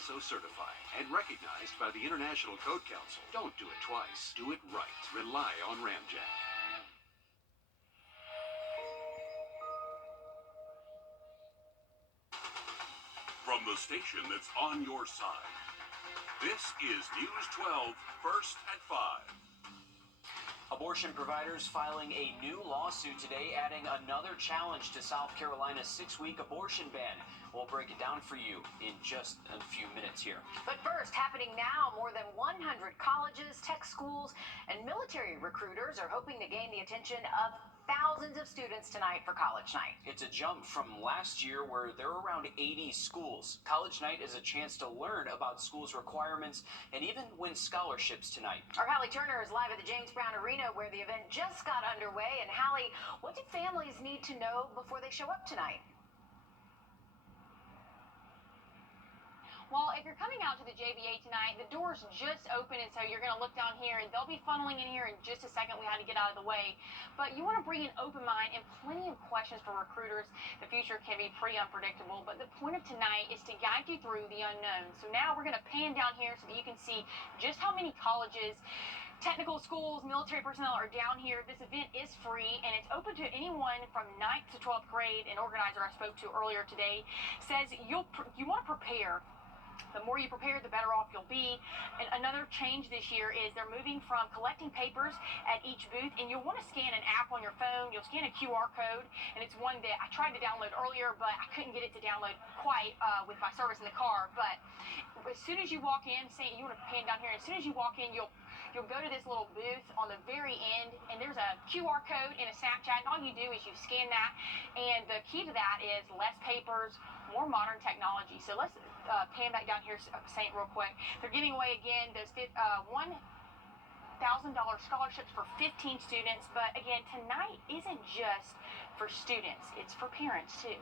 ISO certified and recognized by the International Code Council. Don't do it twice. Do it right. Rely on Ramjack. From the station that's on your side, this is News 12, First at 5. Abortion providers filing a new lawsuit today, adding another challenge to South Carolina's 6-week abortion ban. We'll break it down for you in just a few minutes here. But first, happening now, more than 100 colleges, tech schools, and military recruiters are hoping to gain the attention of thousands of students tonight for College Night. It's a jump from last year where there were around 80 schools. College Night is a chance to learn about schools' requirements and even win scholarships tonight. Our Hallie Turner is live at the James Brown Arena where the event just got underway. And Hallie, what do families need to know before they show up tonight? Well, if you're coming out to the JBA tonight, the doors just open, and so you're going to look down here, and they'll be funneling in here in just a second. We had to get out of the way. But you want to bring an open mind and plenty of questions for recruiters. The future can be pretty unpredictable, but the point of tonight is to guide you through the unknown. So now we're going to pan down here so that you can see just how many colleges, technical schools, military personnel are down here. This event is free, and it's open to anyone from 9th to 12th grade. An organizer I spoke to earlier today says you want to prepare. The more you prepare, the better off you'll be. And another change this year is they're moving from collecting papers at each booth, and you'll want to scan an app on your phone. You'll scan a QR code, and it's one that I tried to download earlier, but I couldn't get it to download quite with my service in the car. But as soon as you walk in, say you want to pan down here, as soon as you walk in, you'll go to this little booth on the very end, and there's a QR code and a Snapchat, and all you do is you scan that, and the key to that is less papers, more modern technology. So let's pan back down here, Saint, real quick. They're giving away again those $1,000 scholarships for 15 students, but again, tonight isn't just for students, it's for parents too.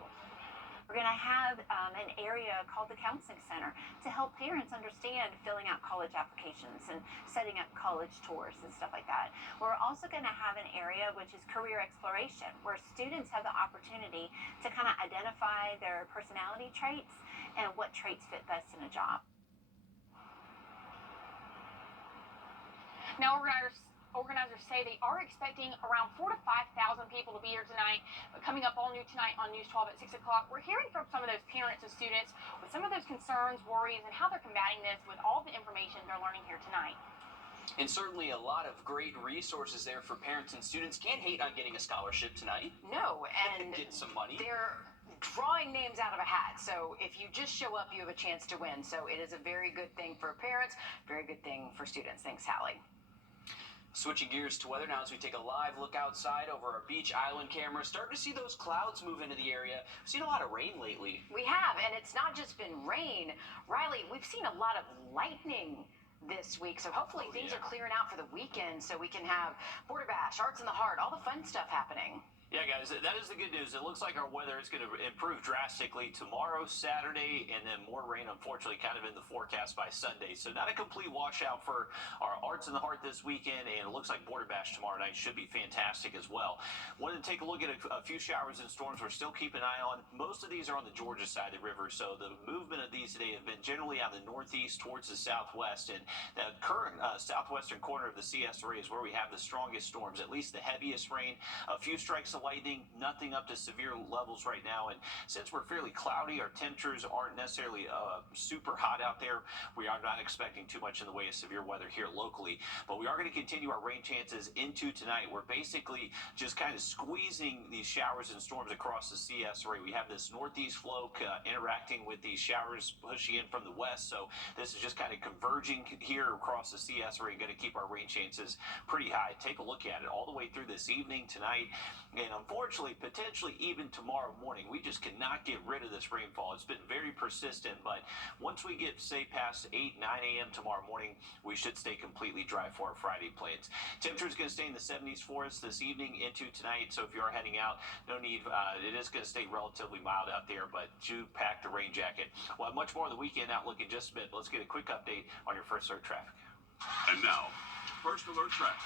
We're going to have an area called the Counseling Center to help parents understand filling out college applications and setting up college tours and stuff like that. We're also going to have an area which is career exploration, where students have the opportunity to kind of identify their personality traits and what traits fit best in a job. Now, organizers say they are expecting around 4,000 to 5,000 people to be here tonight. But coming up all new tonight on News 12 at 6 o'clock, we're hearing from some of those parents and students with some of those concerns, worries, and how they're combating this with all the information they're learning here tonight. And certainly a lot of great resources there for parents and students. Can't hate on getting a scholarship tonight. No, and get some money. They're drawing names out of a hat. So if you just show up, you have a chance to win. So it is a very good thing for parents, very good thing for students. Thanks, Hallie. Switching gears to weather now as we take a live look outside over our beach island camera. Starting to see those clouds move into the area. We've seen a lot of rain lately. We have, and it's not just been rain. Riley, we've seen a lot of lightning this week, so hopefully things are clearing out for the weekend so we can have Border Bash, Arts in the Heart, all the fun stuff happening. Yeah, guys, that is the good news. It looks like our weather is going to improve drastically tomorrow, Saturday, and then more rain, unfortunately, kind of in the forecast by Sunday. So not a complete washout for our Arts in the Heart this weekend, and it looks like Border Bash tomorrow night should be fantastic as well. Wanted to take a look at a few showers and storms we're still keeping an eye on. Most of these are on the Georgia side of the river, so the movement of these today have been generally out of the northeast towards the southwest, and the current southwestern corner of the CSRA is where we have the strongest storms, at least the heaviest rain, a few strikes of lightning, nothing up to severe levels right now. And since we're fairly cloudy, our temperatures aren't necessarily super hot out there. We are not expecting too much in the way of severe weather here locally, but we are going to continue our rain chances into tonight. We're basically just kind of squeezing these showers and storms across the CSRA. We have this northeast flow interacting with these showers pushing in from the west, so this is just kind of converging here across the CSRA and going to keep our rain chances pretty high. Take a look at it all the way through this evening, tonight, and unfortunately, potentially even tomorrow morning. We just cannot get rid of this rainfall. It's been very persistent, but once we get, say, past 8, 9 a.m. tomorrow morning, we should stay completely dry for our Friday plans. Temperature is going to stay in the 70s for us this evening into tonight, so if you are heading out, no need. It is going to stay relatively mild out there, but do pack the rain jacket. We'll have much more of the weekend outlook in just a bit. Let's get a quick update on your First Alert traffic. And now, First Alert traffic.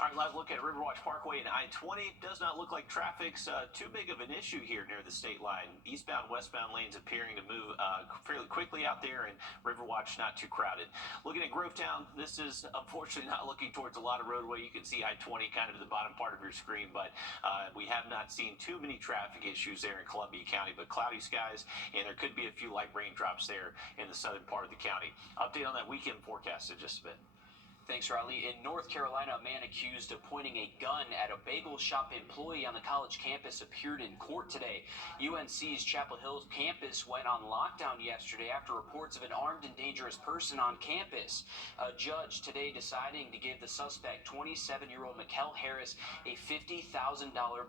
All right, Live look at Riverwatch Parkway and I-20. Does not look like traffic's too big of an issue here near the state line. Eastbound, westbound lanes appearing to move fairly quickly out there, and Riverwatch not too crowded. Looking at Grovetown, this is unfortunately not looking towards a lot of roadway. You can see I-20 kind of at the bottom part of your screen, but we have not seen too many traffic issues there in Columbia County, but cloudy skies, and there could be a few light raindrops there in the southern part of the county. Update on that weekend forecast in just a bit. Thanks, Riley. In North Carolina, a man accused of pointing a gun at a bagel shop employee on the college campus appeared in court today. UNC's Chapel Hill campus went on lockdown yesterday after reports of an armed and dangerous person on campus. A judge today deciding to give the suspect, 27-year-old Mikkel Harris, a $50,000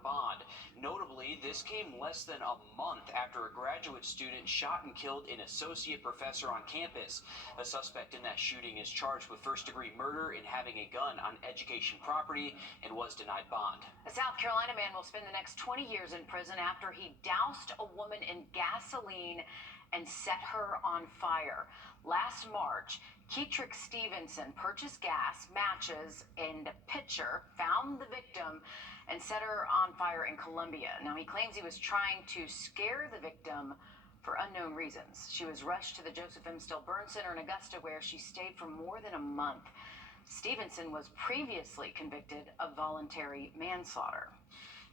bond. Notably, this came less than a month after a graduate student shot and killed an associate professor on campus. A suspect in that shooting is charged with first-degree murder and having a gun on education property and was denied bond. A South Carolina man will spend the next 20 years in prison after he doused a woman in gasoline and set her on fire. Last March, Keetrick Stevenson purchased gas, matches, and a pitcher, found the victim, and set her on fire in Columbia. Now, he claims he was trying to scare the victim for unknown reasons. She was rushed to the Joseph M. Still Burn Center in Augusta, where she stayed for more than a month. Stevenson was previously convicted of voluntary manslaughter.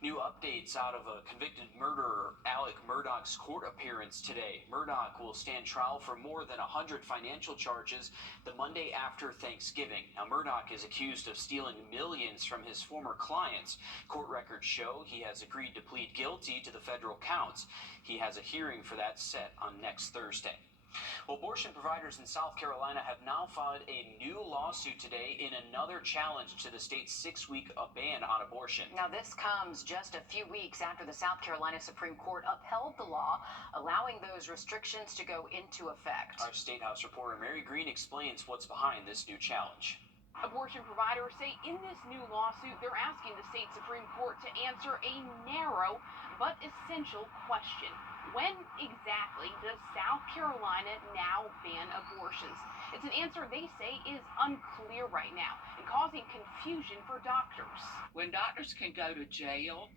New updates out of a convicted murderer, Alec Murdaugh's court appearance today. Murdaugh will stand trial for more than 100 financial charges the Monday after Thanksgiving. Now, Murdaugh is accused of stealing millions from his former clients. Court records show he has agreed to plead guilty to the federal counts. He has a hearing for that set on next Thursday. Well, abortion providers in South Carolina have now filed a new lawsuit today in another challenge to the state's 6-week ban on abortion. Now, this comes just a few weeks after the South Carolina Supreme Court upheld the law, allowing those restrictions to go into effect. Our State House reporter Mary Green explains what's behind this new challenge. Abortion providers say in this new lawsuit, they're asking the state Supreme Court to answer a narrow but essential question. When exactly does South Carolina now ban abortions? It's an answer they say is unclear right now and causing confusion for doctors. When doctors can go to jail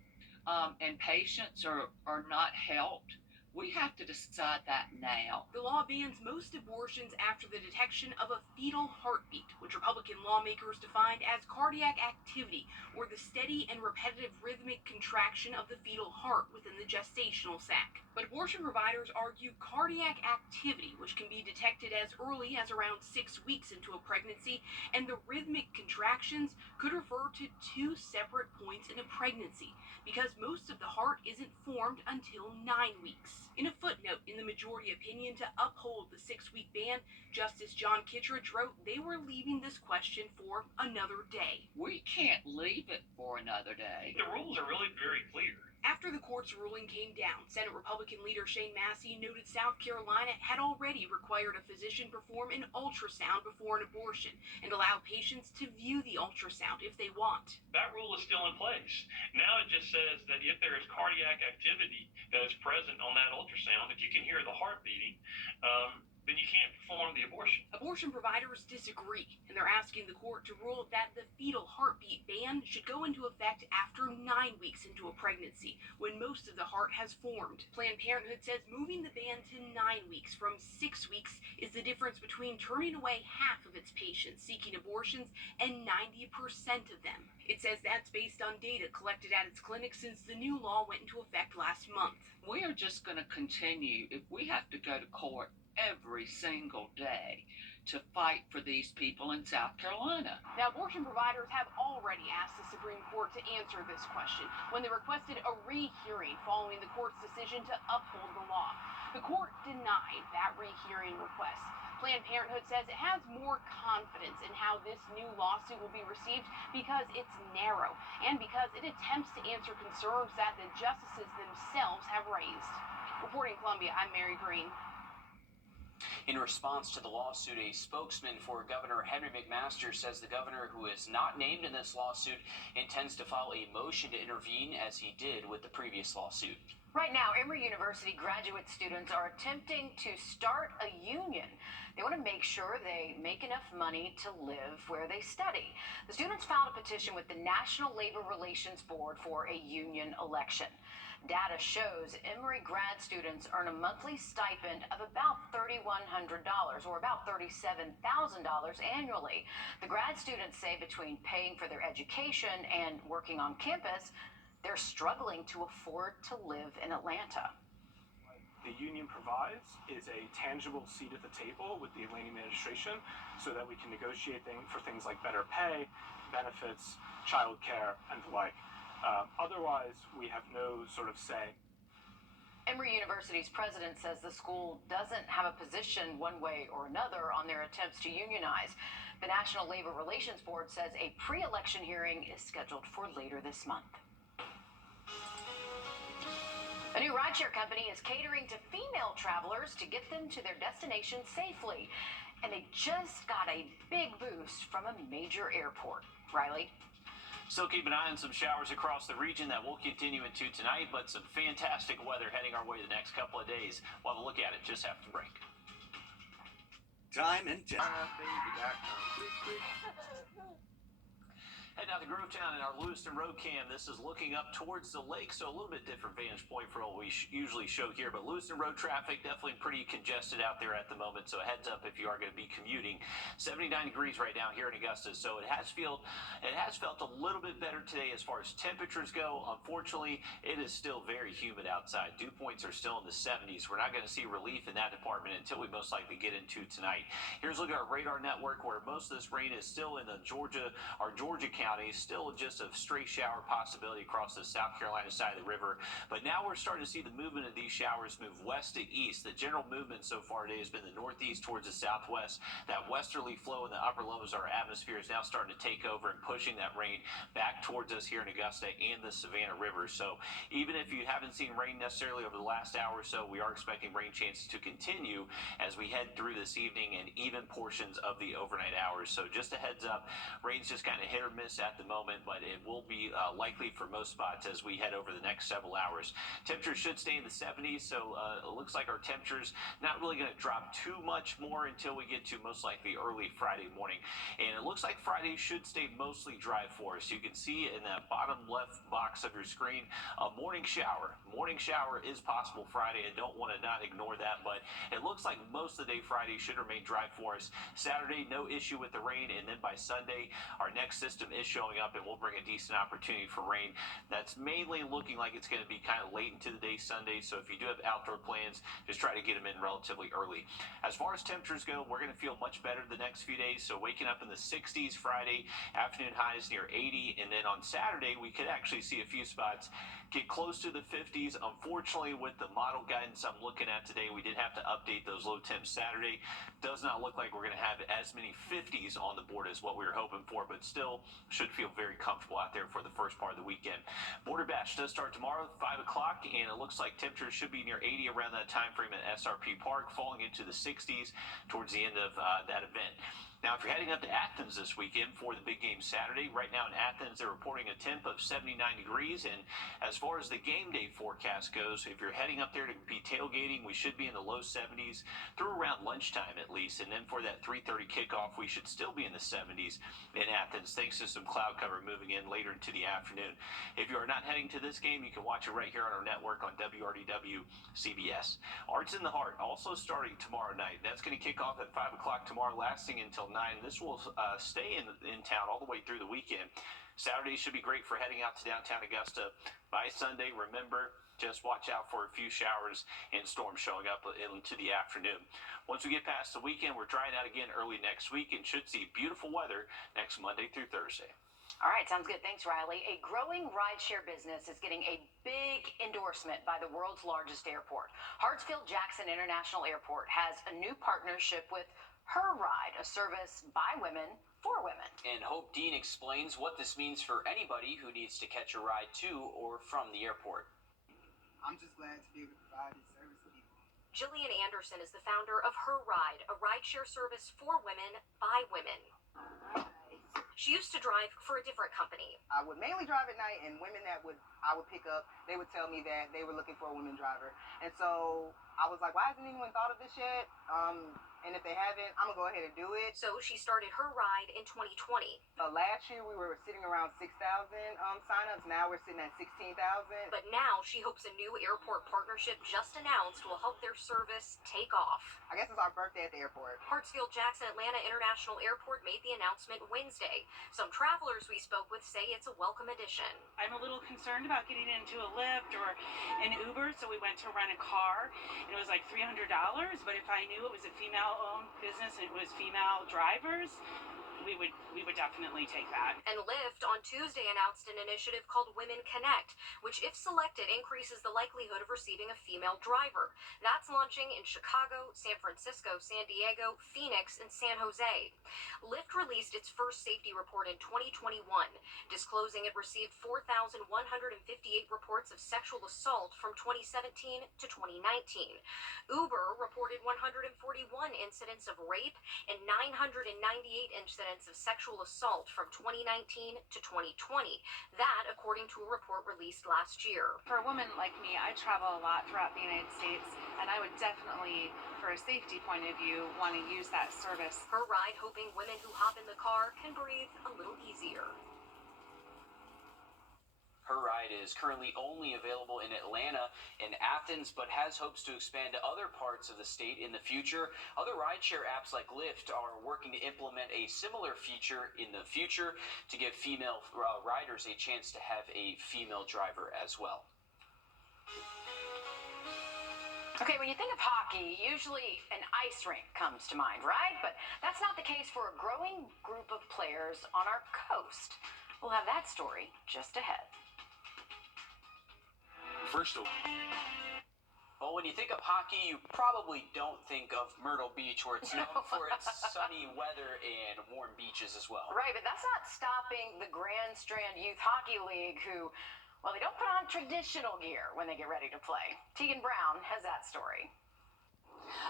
and patients are not helped, we have to decide that now. The law bans most abortions after the detection of a fetal heartbeat, which Republican lawmakers defined as cardiac activity, or the steady and repetitive rhythmic contraction of the fetal heart within the gestational sac. But abortion providers argue cardiac activity, which can be detected as early as around 6 weeks into a pregnancy, and the rhythmic contractions could refer to two separate points in a pregnancy, because most of the heart isn't formed until 9 weeks. In a footnote in the majority opinion to uphold the 6-week ban, Justice John Kittredge wrote they were leaving this question for another day. We can't leave it for another day. The rules are really very clear. After the court's ruling came down, Senate Republican leader Shane Massey noted South Carolina had already required a physician perform an ultrasound before an abortion and allow patients to view the ultrasound if they want. That rule is still in place. Now it just says that if there is cardiac activity that is present on that ultrasound, if you can hear the heart beating, then you can't perform the abortion. Abortion providers disagree, and they're asking the court to rule that the fetal heartbeat ban should go into effect after 9 weeks into a pregnancy, when most of the heart has formed. Planned Parenthood says moving the ban to 9 weeks from 6 weeks is the difference between turning away half of its patients seeking abortions and 90% of them. It says that's based on data collected at its clinic since the new law went into effect last month. We are just going to continue, if we have to go to court every single day, to fight for these people in South Carolina. Now, abortion providers have already asked the Supreme Court to answer this question when they requested a rehearing following the court's decision to uphold the law. The court denied that rehearing request. Planned Parenthood says it has more confidence in how this new lawsuit will be received because it's narrow and because it attempts to answer concerns that the justices themselves have raised. Reporting in Columbia, I'm Mary Green. In response to the lawsuit, a spokesman for Governor Henry McMaster says the governor, who is not named in this lawsuit, intends to file a motion to intervene as he did with the previous lawsuit. Right now, Emory University graduate students are attempting to start a union. They want to make sure they make enough money to live where they study. The students filed a petition with the National Labor Relations Board for a union election. Data shows Emory grad students earn a monthly stipend of about $3,100 or about $37,000 annually. The grad students say between paying for their education and working on campus, they're struggling to afford to live in Atlanta. The union provides is a tangible seat at the table with the Atlanta administration so that we can negotiate for things like better pay, benefits, childcare, and the like. Otherwise, we have no sort of say. Emory University's president says the school doesn't have a position one way or another on their attempts to unionize. The National Labor Relations Board says a pre-election hearing is scheduled for later this month. A new rideshare company is catering to female travelers to get them to their destination safely. And they just got a big boost from a major airport. Riley? Still keep an eye on some showers across the region that will continue into tonight, but some fantastic weather heading our way the next couple of days. We'll have a look at it just after the break. Time and Heading out to Grovetown in our Lewiston Road Cam. This is looking up towards the lake, so a little bit different vantage point for what we usually show here. But Lewiston Road traffic definitely pretty congested out there at the moment, so heads up if you are going to be commuting. 79 degrees right now here in Augusta, so it has felt a little bit better today as far as temperatures go. Unfortunately, it is still very humid outside. Dew points are still in the 70s. We're not going to see relief in that department until we most likely get into tonight. Here's a look at our radar network where most of this rain is still in the Georgia County. Still just a stray shower possibility across the South Carolina side of the river. But now we're starting to see the movement of these showers move west to east. The general movement so far today has been the northeast towards the southwest. That westerly flow in the upper levels of our atmosphere is now starting to take over and pushing that rain back towards us here in Augusta and the Savannah River. So even if you haven't seen rain necessarily over the last hour or so, we are expecting rain chances to continue as we head through this evening and even portions of the overnight hours. So just a heads up, rain's just kind of hit or miss at the moment, but it will be likely for most spots as we head over the next several hours. Temperatures should stay in the 70s, so it looks like our temperatures not really going to drop too much more until we get to most likely early Friday morning. And it looks like Friday should stay mostly dry for us. You can see in that bottom left box of your screen a morning shower. Morning shower is possible Friday. I don't want to not ignore that, but it looks like most of the day Friday should remain dry for us. Saturday, no issue with the rain, and then by Sunday, our next system is showing up and we'll bring a decent opportunity for rain. That's mainly looking like it's going to be kind of late into the day Sunday, so if you do have outdoor plans, just try to get them in relatively early. As far as temperatures go, we're going to feel much better the next few days, so waking up in the 60s Friday, afternoon highs near 80, and then on Saturday we could actually see a few spots get close to the 50s. Unfortunately, with the model guidance I'm looking at today, we did have to update those low temps Saturday. Does not look like we're going to have as many 50s on the board as what we were hoping for, but still should feel very comfortable out there for the first part of the weekend. Border Bash does start tomorrow, 5 o'clock, and it looks like temperatures should be near 80 around that time frame at SRP Park, falling into the 60s towards the end of that event. Now, if you're heading up to Athens this weekend for the big game Saturday, right now in Athens, they're reporting a temp of 79 degrees. And as far as the game day forecast goes, if you're heading up there to be tailgating, we should be in the low 70s through around lunchtime at least. And then for that 3:30 kickoff, we should still be in the 70s in Athens, thanks to some cloud cover moving in later into the afternoon. If you are not heading to this game, you can watch it right here on our network on WRDW CBS. Arts in the Heart also starting tomorrow night. That's going to kick off at 5 o'clock tomorrow, lasting until 9. This will stay in town all the way through the weekend. Saturday should be great for heading out to downtown Augusta. By Sunday, remember, just watch out for a few showers and storms showing up into the afternoon. Once we get past the weekend, we're drying out again early next week and should see beautiful weather next Monday through Thursday. All right, sounds good. Thanks, Riley. A growing rideshare business is getting a big endorsement by the world's largest airport. Hartsfield-Jackson International Airport has a new partnership with Wrdw, a service by women for women. And Hope Dean explains what this means for anybody who needs to catch a ride to or from the airport. I'm just glad to be able to provide this service to people. Jillian Anderson is the founder of Wrdw, a rideshare service for women by women. She used to drive for a different company. I would mainly drive at night, and women that would I would pick up, they would tell me that they were looking for a woman driver. And so I was like, why hasn't anyone thought of this yet? And if they haven't, I'm gonna go ahead and do it. So she started her ride in 2020. Last year we were sitting around 6,000 signups. Now we're sitting at 16,000. But now she hopes a new airport partnership just announced will help their service take off. I guess it's our birthday at the airport. Hartsfield-Jackson Atlanta International Airport made the announcement Wednesday. Some travelers we spoke with say it's a welcome addition. I'm a little concerned about getting into a Lyft or an Uber, so we went to rent a car, and it was like $300, but if I knew it was a female-owned business and it was female drivers, we would definitely take that. And Lyft on Tuesday announced an initiative called Women Connect, which, if selected, increases the likelihood of receiving a female driver. That's launching in Chicago, San Francisco, San Diego, Phoenix, and San Jose. Lyft released its first safety report in 2021, disclosing it received 4,158 reports of sexual assault from 2017 to 2019. Uber reported 141 incidents of rape and 998 incidents of sexual assault from 2019 to 2020. That, according to a report released last year. For a woman like me, I travel a lot throughout the United States, and I would definitely, for a safety point of view, want to use that service. Her ride hoping women who hop in the car can breathe a little easier. Her ride is currently only available in Atlanta and Athens, but has hopes to expand to other parts of the state in the future. Other rideshare apps like Lyft are working to implement a similar feature in the future to give female riders a chance to have a female driver as well. Okay, when you think of hockey, usually an ice rink comes to mind, right? But that's not the case for a growing group of players on our coast. We'll have that story just ahead. First of Well, when you think of hockey, you probably don't think of Myrtle Beach, where it's known for its sunny weather and warm beaches as well. Right, but that's not stopping the Grand Strand Youth Hockey League, who, well, they don't put on traditional gear when they get ready to play. Tegan Brown has that story.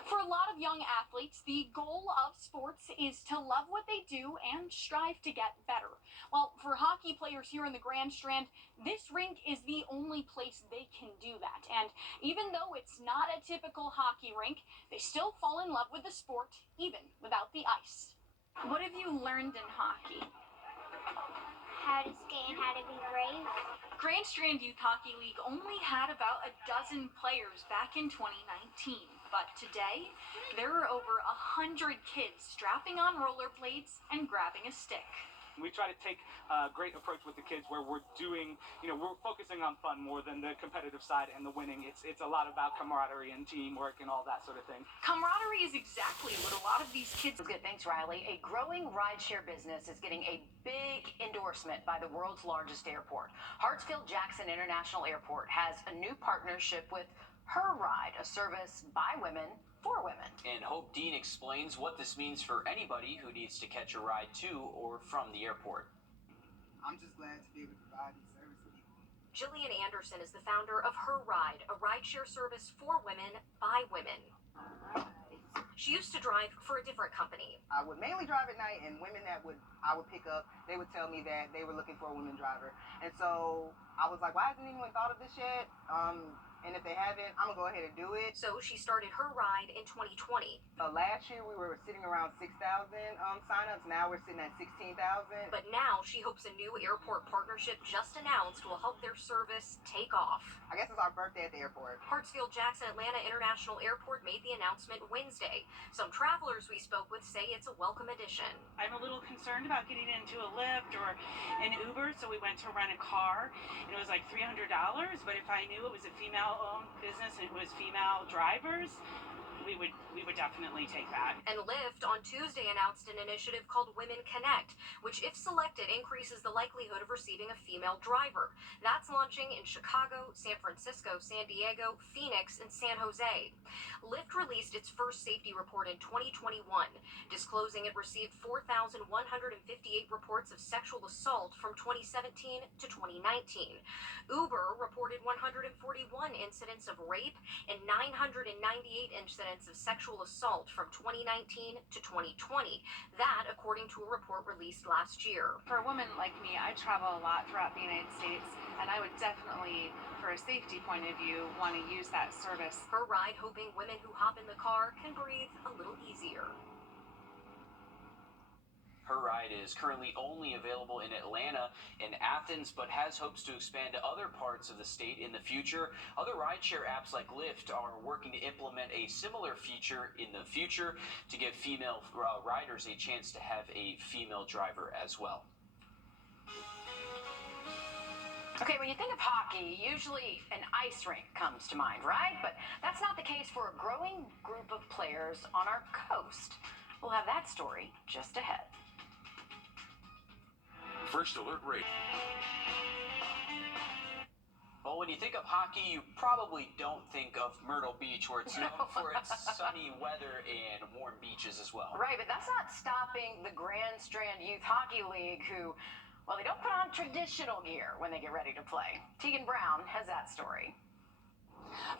For a lot of young athletes, the goal of sports is to love what they do and strive to get better. Well, for hockey players here in the Grand Strand, this rink is the only place they can do that. And even though it's not a typical hockey rink, they still fall in love with the sport, even without the ice. What have you learned in hockey? How to skate and how to be brave. Grand Strand Youth Hockey League only had about a dozen players back in 2019. But today, there are over 100 kids strapping on rollerblades and grabbing a stick. We try to take a great approach with the kids where we're doing, we're focusing on fun more than the competitive side and the winning. It's a lot about camaraderie and teamwork and all that sort of thing. Camaraderie is exactly what a lot of these kids... Good, thanks, Riley. A growing rideshare business is getting a big endorsement by the world's largest airport. Hartsfield-Jackson International Airport has a new partnership with Her Ride, a service by women for women. And Hope Dean explains what this means for anybody who needs to catch a ride to or from the airport. I'm just glad to be able to provide these services to people. Jillian Anderson is the founder of Her Ride, a rideshare service for women by women. She used to drive for a different company. I would mainly drive at night, and women that I would pick up, they would tell me that they were looking for a woman driver. And so I was like, why hasn't anyone thought of this yet? And if they haven't, I'm gonna go ahead and do it. So she started Her Ride in 2020. Last year we were sitting around 6,000 signups. Now we're sitting at 16,000. But now she hopes a new airport partnership just announced will help their service take off. I guess it's our birthday at the airport. Hartsfield-Jackson Atlanta International Airport made the announcement Wednesday. Some travelers we spoke with say it's a welcome addition. I'm a little concerned about getting into a Lyft or an Uber, so we went to rent a car, and it was like $300, but if I knew it was a female-owned business and it was female drivers, we would definitely take that. And Lyft on Tuesday announced an initiative called Women Connect, which, if selected, increases the likelihood of receiving a female driver. That's launching in Chicago, San Francisco, San Diego, Phoenix, and San Jose. Lyft released its first safety report in 2021, disclosing it received 4,158 reports of sexual assault from 2017 to 2019. Uber reported 141 incidents of rape and 998 incidents incidents of sexual assault from 2019 to 2020. That, according to a report released last year. For a woman like me, I travel a lot throughout the United States, and I would definitely, for a safety point of view, want to use that service. Her ride hoping women who hop in the car can breathe a little easier. Her ride is currently only available in Atlanta and Athens, but has hopes to expand to other parts of the state in the future. Other rideshare apps like Lyft are working to implement a similar feature in the future to give female riders a chance to have a female driver as well. Okay, when you think of hockey, usually an ice rink comes to mind, right? But that's not the case for a growing group of players on our coast. We'll have that story just ahead. First Alert Radio. Well, when you think of hockey, you probably don't think of Myrtle Beach, where it's known for its sunny weather and warm beaches as well. Right, but that's not stopping the Grand Strand Youth Hockey League, who, well, they don't put on traditional gear when they get ready to play. Tegan Brown has that story.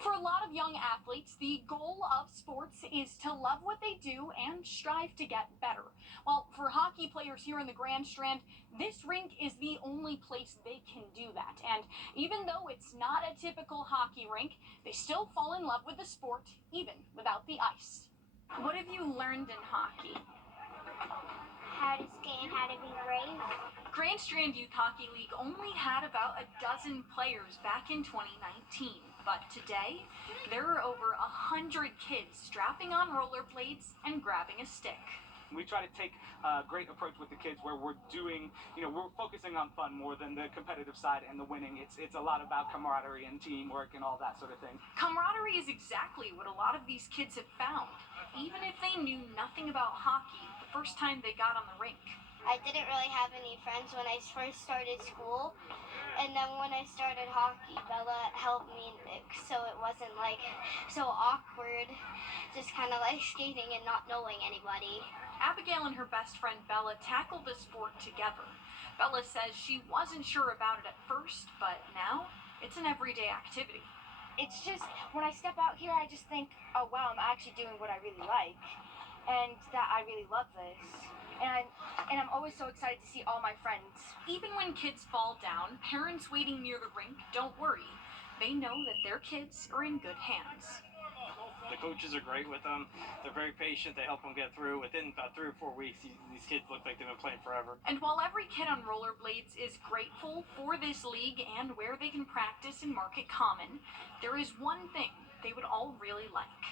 For a lot of young athletes, the goal of sports is to love what they do and strive to get better. Well, for hockey players here in the Grand Strand, this rink is the only place they can do that. And even though it's not a typical hockey rink, they still fall in love with the sport, even without the ice. What have you learned in hockey? How to skate and how to be brave. Grand Strand Youth Hockey League only had about a dozen players back in 2019. But today, there are over 100 kids strapping on rollerblades and grabbing a stick. We try to take a great approach with the kids where we're doing, we're focusing on fun more than the competitive side and the winning. It's a lot about camaraderie and teamwork and all that sort of thing. Camaraderie is exactly what a lot of these kids have found, even if they knew nothing about hockey the first time they got on the rink. I didn't really have any friends when I first started school, and then when I started hockey, Bella helped me, so it wasn't like so awkward, just kind of like skating and not knowing anybody. Abigail and her best friend Bella tackled the sport together. Bella says she wasn't sure about it at first, but now it's an everyday activity. It's just, when I step out here, I just think, oh wow, I'm actually doing what I really like, and that I really love this. And I'm always so excited to see all my friends. Even when kids fall down, parents waiting near the rink don't worry. They know that their kids are in good hands. The coaches are great with them. They're very patient. They help them get through. Within about 3 or 4 weeks, these kids look like they've been playing forever. And while every kid on rollerblades is grateful for this league and where they can practice in Market Common, there is one thing they would all really like.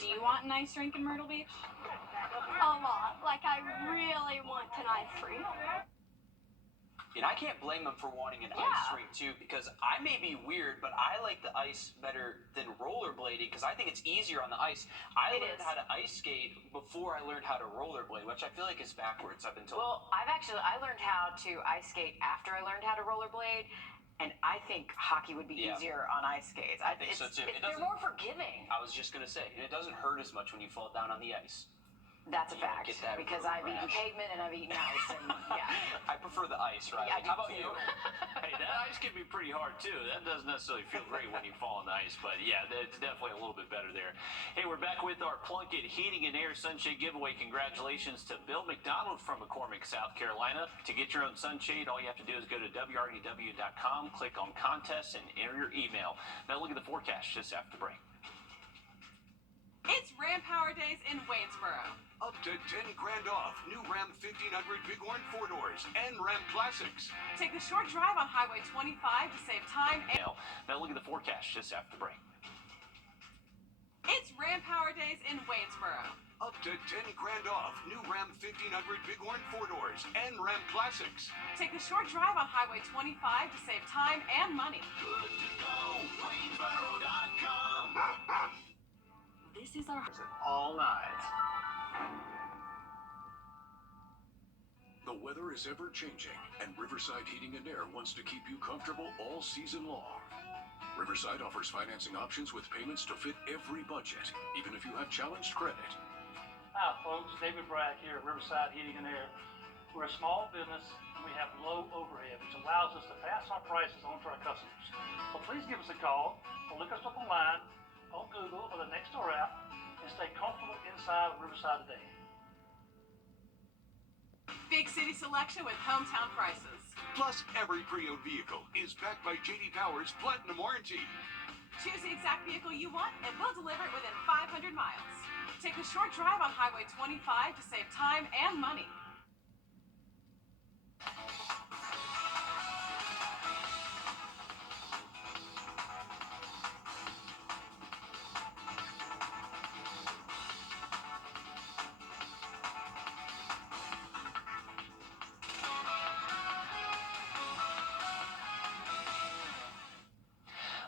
Do you want an ice rink in Myrtle Beach? A lot. Like, I really want an ice rink. And I can't blame them for wanting an ice rink too, because I may be weird, but I like the ice better than rollerblading because I think it's easier on the ice. I learned how to ice skate before I learned how to rollerblade, which I feel like is backwards up until... Well, I learned how to ice skate after I learned how to rollerblade. And I think hockey would be easier on ice skates. I think so too. They're more forgiving. I was just going to say, it doesn't hurt as much when you fall down on the ice. That's a fact, because I've eaten pavement and I've eaten ice, and I prefer the ice, right? Yeah, I do How about too. you? Hey, that ice can be pretty hard too. That doesn't necessarily feel great when you fall on the ice, but yeah, it's definitely a little bit better there. Hey, we're back with our Plunkett Heating and Air Sunshade giveaway. Congratulations to Bill McDonald from McCormick, South Carolina. To get your own sunshade, all you have to do is go to wrdw.com, click on contests, and enter your email. Now look at the forecast just after the break. It's Ram Power Days in Waynesboro. Up to 10 grand off new Ram 1500 Bighorn 4-doors and Ram Classics. Take the short drive on Highway 25 to save time. Now look at the forecast just after the break. It's Ram Power Days in Waynesboro. Up to 10 grand off new Ram 1500 Bighorn 4-doors and Ram Classics. Take the short drive on Highway 25 to save time and money. Good to go. Waynesboro.com. This is our... all night. The weather is ever changing, and Riverside Heating and Air wants to keep you comfortable all season long. Riverside offers financing options with payments to fit every budget, even if you have challenged credit. Hi folks, David Bragg here at Riverside Heating and Air. We're a small business and we have low overhead, which allows us to pass our prices on to our customers. So please give us a call or look us up online on Google or the Nextdoor app and stay Riverside today. Big city selection with hometown prices. Plus, every pre-owned vehicle is backed by J.D. Power's Platinum Warranty. Choose the exact vehicle you want and we'll deliver it within 500 miles. Take a short drive on Highway 25 to save time and money.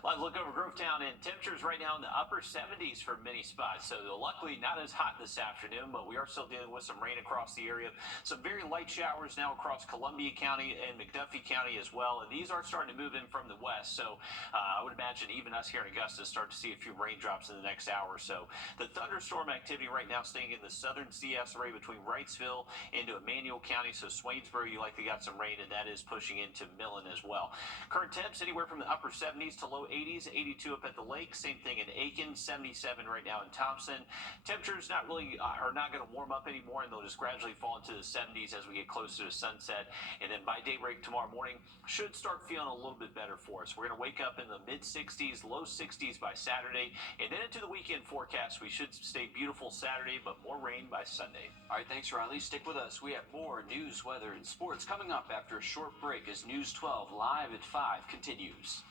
Live look over Grovetown, and temperatures right now in the upper 70s for many spots. So luckily not as hot this afternoon, but we are still dealing with some rain across the area. Some very light showers now across Columbia County and McDuffie County as well. And these are starting to move in from the west. So I would imagine even us here in Augusta start to see a few raindrops in the next hour or so. The thunderstorm activity right now staying in the southern CS array between Wrightsville into Emmanuel County. So Swainsboro, you likely got some rain, and that is pushing into Millen as well. Current temps anywhere from the upper 70s to low 80s, 82 up at the lake. Same thing in Aiken, 77 right now in Thompson. Temperatures not really are not going to warm up anymore, and they'll just gradually fall into the 70s as we get closer to sunset. And then by daybreak tomorrow morning, should start feeling a little bit better for us. We're going to wake up in the mid 60s, low 60s by Saturday, and then into the weekend forecast, we should stay beautiful Saturday, but more rain by Sunday. All right, thanks, Riley. Stick with us. We have more news, weather, and sports coming up after a short break as News 12 live at 5 continues.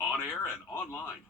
On air and online,